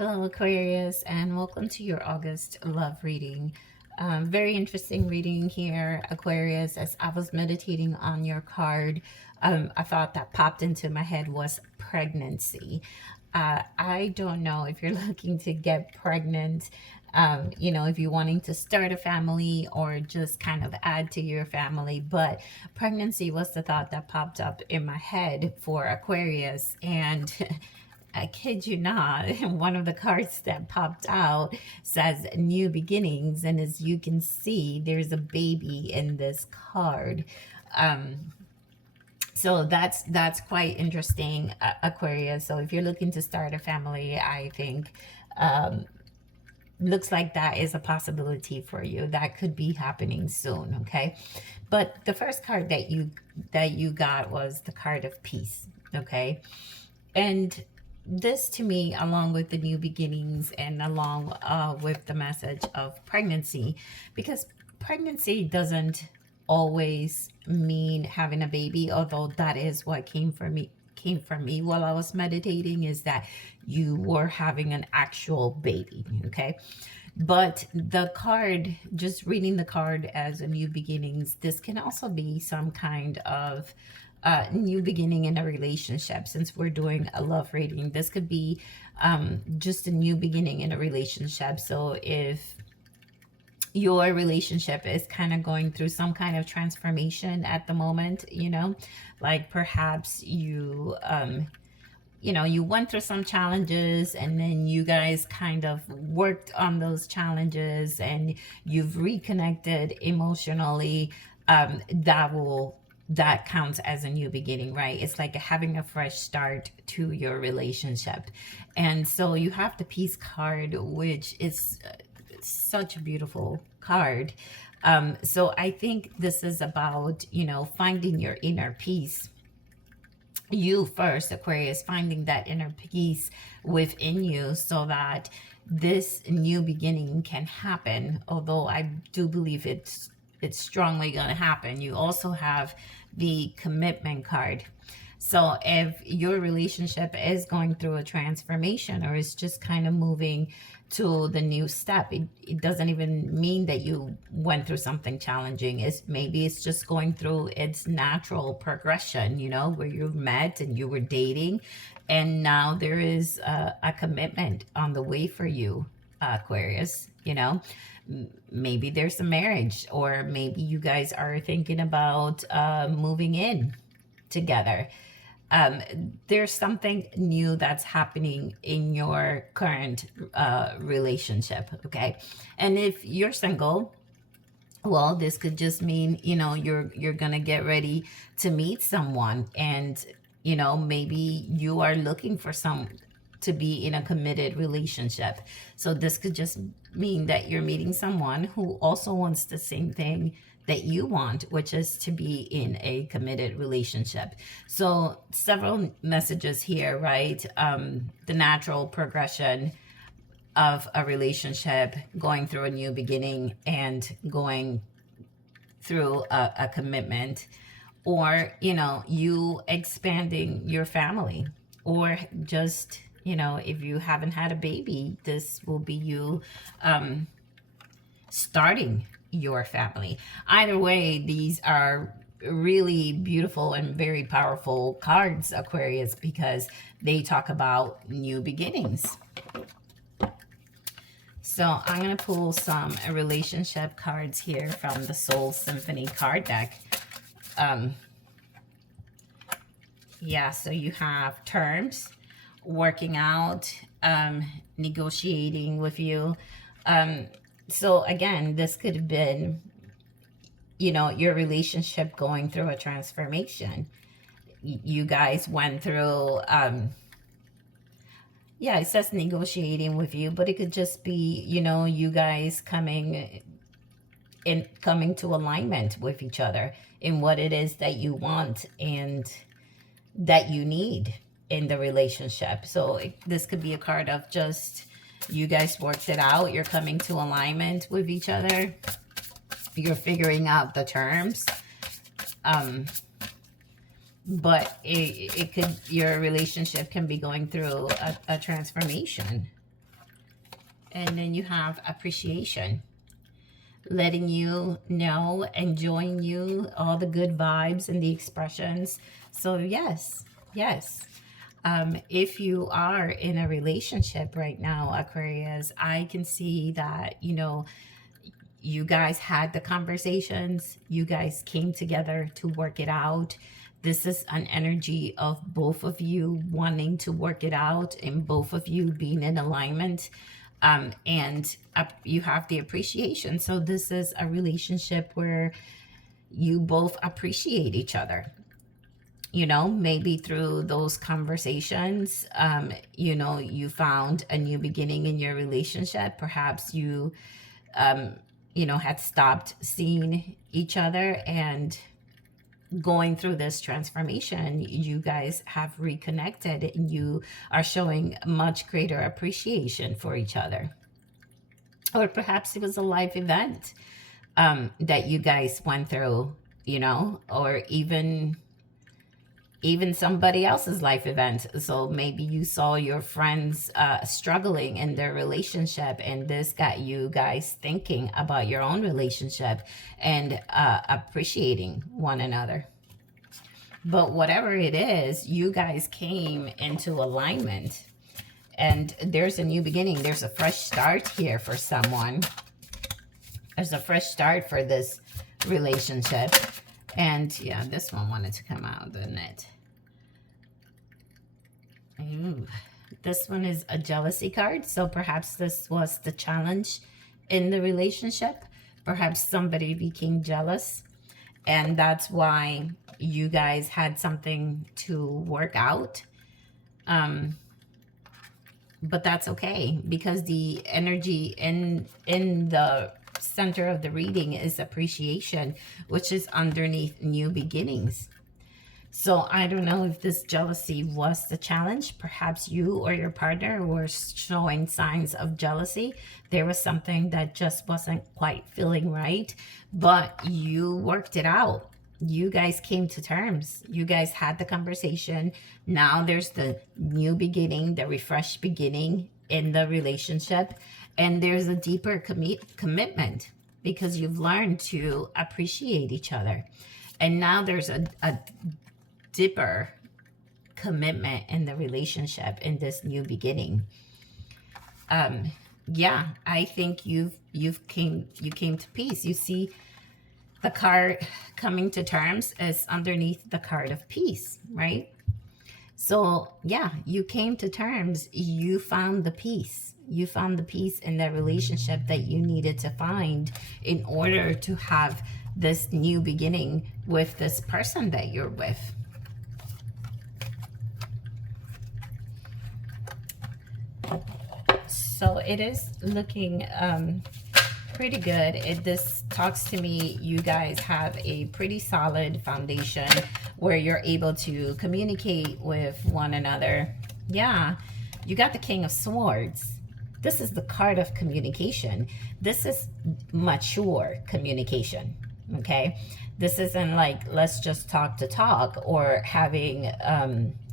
Hello, Aquarius, and welcome to your August love reading. Very interesting reading here, Aquarius. As I was meditating on your card, a thought that popped into my head was pregnancy. I don't know if you're looking to get pregnant, if you're wanting to start a family or just kind of add to your family, but pregnancy was the thought that popped up in my head for Aquarius. And I kid you not, one of the cards that popped out says new beginnings. And as you can see, there's a baby in this card. Um, so that's quite interesting, Aquarius. So if you're looking to start a family, I think um, looks like that is a possibility for you. That could be happening soon, okay? But the first card that you got was the card of peace, okay? And this to me, along with the new beginnings and along with the message of pregnancy, because pregnancy doesn't always mean having a baby, although that is what came from me while I was meditating, is that you were having an actual baby, okay? But the card, just reading the card as a new beginnings, this can also be some kind of new beginning in a relationship. Since we're doing a love reading, this could be just a new beginning in a relationship. So if your relationship is kind of going through some kind of transformation at the moment, like perhaps you went through some challenges and then you guys kind of worked on those challenges and you've reconnected emotionally, that counts as a new beginning, right? It's like having a fresh start to your relationship. And so you have the peace card, which is such a beautiful card. So I think this is about, finding your inner peace. You first, Aquarius, finding that inner peace within you so that this new beginning can happen. Although I do believe it's strongly going to happen. You also have the commitment card. So if your relationship is going through a transformation or is just kind of moving to the new step, it doesn't even mean that you went through something challenging. Maybe it's just going through its natural progression, where you met and you were dating and now there is a commitment on the way for you, Aquarius. Maybe there's a marriage, or maybe you guys are thinking about moving in together. There's something new that's happening in your current relationship, okay? And if you're single, well, this could just mean, you're gonna get ready to meet someone, and maybe you are looking for to be in a committed relationship. So this could just mean that you're meeting someone who also wants the same thing that you want, which is to be in a committed relationship. So several messages here, right? The natural progression of a relationship, going through a new beginning and going through a commitment, or you expanding your family, or just if you haven't had a baby, this will be you starting your family. Either way, these are really beautiful and very powerful cards, Aquarius, because they talk about new beginnings. So I'm going to pull some relationship cards here from the Soul Symphony card deck. So you have terms, working out, negotiating with you. So again, this could have been, your relationship going through a transformation. You guys went through, it says negotiating with you, but it could just be, you guys coming to alignment with each other in what it is that you want and that you need in the relationship. So this could be a card of just you guys worked it out. You're coming to alignment with each other. You're figuring out the terms. But your relationship can be going through a transformation. And then you have appreciation, letting you know, enjoying you, all the good vibes and the expressions. So yes, yes. If you are in a relationship right now, Aquarius, I can see that, you know, you guys had the conversations, you guys came together to work it out. This is an energy of both of you wanting to work it out and both of you being in alignment. And you have the appreciation. So this is a relationship where you both appreciate each other. You know, maybe through those conversations, you know, you found a new beginning in your relationship. Perhaps you, you know, had stopped seeing each other, and going through this transformation, you guys have reconnected and you are showing much greater appreciation for each other. Or perhaps it was a life event that you guys went through, you know, or even somebody else's life event. So maybe you saw your friends struggling in their relationship, and this got you guys thinking about your own relationship and appreciating one another. But whatever it is, you guys came into alignment, and there's a new beginning. There's a fresh start here for someone. There's a fresh start for this relationship. And yeah, this one wanted to come out, didn't it? Ooh, this one is a jealousy card. So perhaps this was the challenge in the relationship. Perhaps somebody became jealous, and that's why you guys had something to work out. But that's okay, because the energy in the center of the reading is appreciation, which is underneath new beginnings. So I don't know if this jealousy was the challenge. Perhaps you or your partner were showing signs of jealousy. There was something that just wasn't quite feeling right, but you worked it out. You guys came to terms. You guys had the conversation. Now there's the new beginning, the refreshed beginning in the relationship. And there's a deeper commitment, because you've learned to appreciate each other. And now there's a deeper commitment in the relationship in this new beginning. Yeah, I think you came to peace. You see, the card coming to terms is underneath the card of peace, right? So yeah, you came to terms. You found the peace. You found the peace in the relationship that you needed to find in order to have this new beginning with this person that you're with. So it is looking pretty good. This talks to me, you guys have a pretty solid foundation where you're able to communicate with one another. Yeah, you got the King of Swords. This is the card of communication. This is mature communication, okay? This isn't like, let's just talk to talk, or having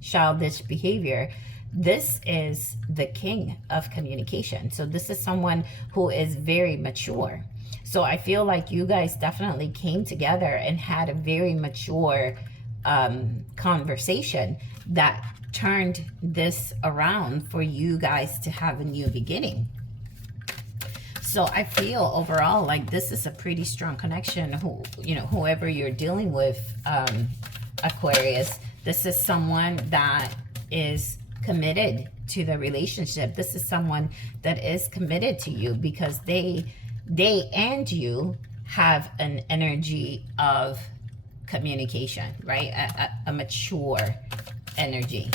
childish behavior. This is the king of communication. So this is someone who is very mature. So I feel like you guys definitely came together and had a very mature conversation that turned this around for you guys to have a new beginning. So I feel overall like this is a pretty strong connection. Whoever you're dealing with, Aquarius, this is someone that is committed to the relationship. This is someone that is committed to you, because they and you have an energy of communication, right? A mature energy.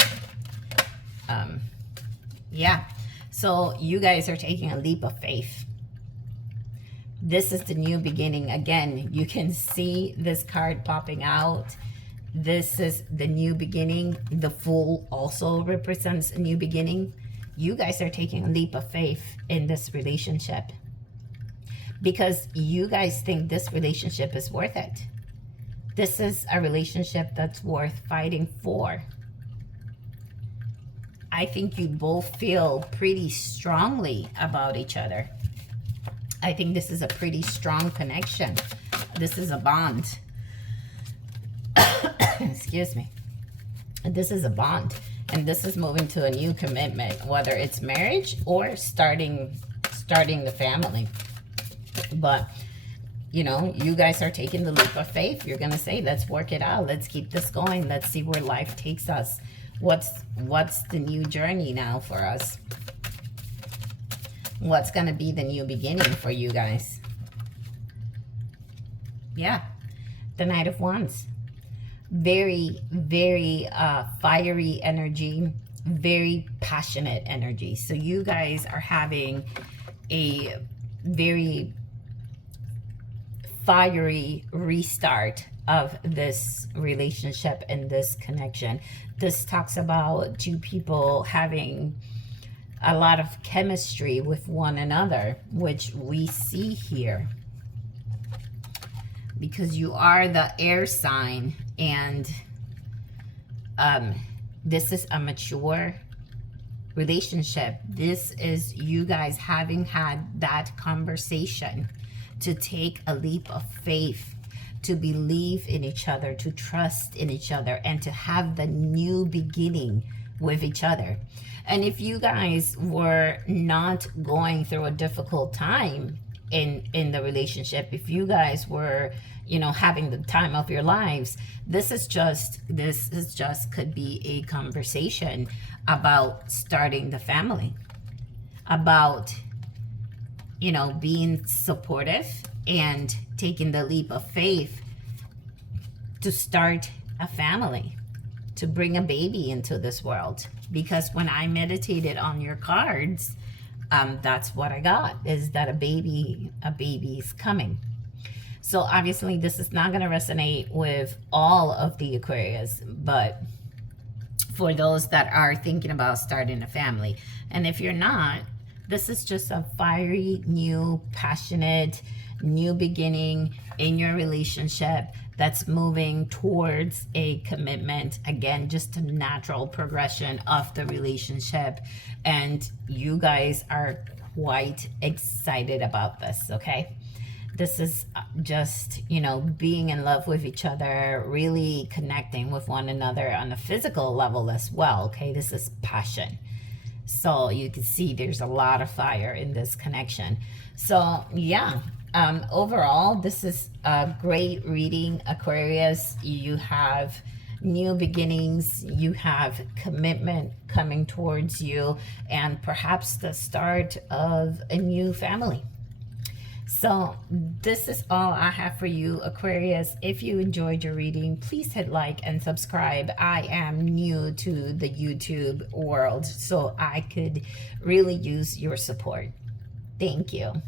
Yeah, so you guys are taking a leap of faith. This is the new beginning. Again, you can see this card popping out. This is the new beginning. The Fool also represents a new beginning. You guys are taking a leap of faith in this relationship, because you guys think this relationship is worth it. This is a relationship that's worth fighting for. I think you both feel pretty strongly about each other. I think this is a pretty strong connection. This is a bond. Excuse me. This is a bond. And this is moving to a new commitment, whether it's marriage or starting the family. But, you know, you guys are taking the leap of faith. You're going to say, let's work it out. Let's keep this going. Let's see where life takes us. What's the new journey now for us? What's going to be the new beginning for you guys? Yeah, the Knight of Wands. Very, very fiery energy, very passionate energy. So you guys are having a very fiery restart of this relationship and this connection. This talks about two people having a lot of chemistry with one another, which we see here. Because you are the air sign, and this is a mature relationship. This is you guys having had that conversation to take a leap of faith, to believe in each other, to trust in each other, and to have the new beginning with each other. And if you guys were not going through a difficult time in the relationship, if you guys were, you know, having the time of your lives, this is just could be a conversation about starting the family, about, you know, being supportive and taking the leap of faith to start a family, to bring a baby into this world. Because when I meditated on your cards, that's what I got, is that a baby's coming. So obviously this is not going to resonate with all of the Aquarius, but for those that are thinking about starting a family. And if you're not, this is just a fiery, new, passionate, new beginning in your relationship that's moving towards a commitment. Again, just a natural progression of the relationship. And you guys are quite excited about this, okay? This is just, you know, being in love with each other, really connecting with one another on a physical level as well, okay? This is passion. So you can see there's a lot of fire in this connection. So yeah, overall, this is a great reading, Aquarius. You have new beginnings, you have commitment coming towards you, and perhaps the start of a new family. So this is all I have for you, Aquarius. If you enjoyed your reading, please hit like and subscribe. I am new to the YouTube world, so I could really use your support. Thank you.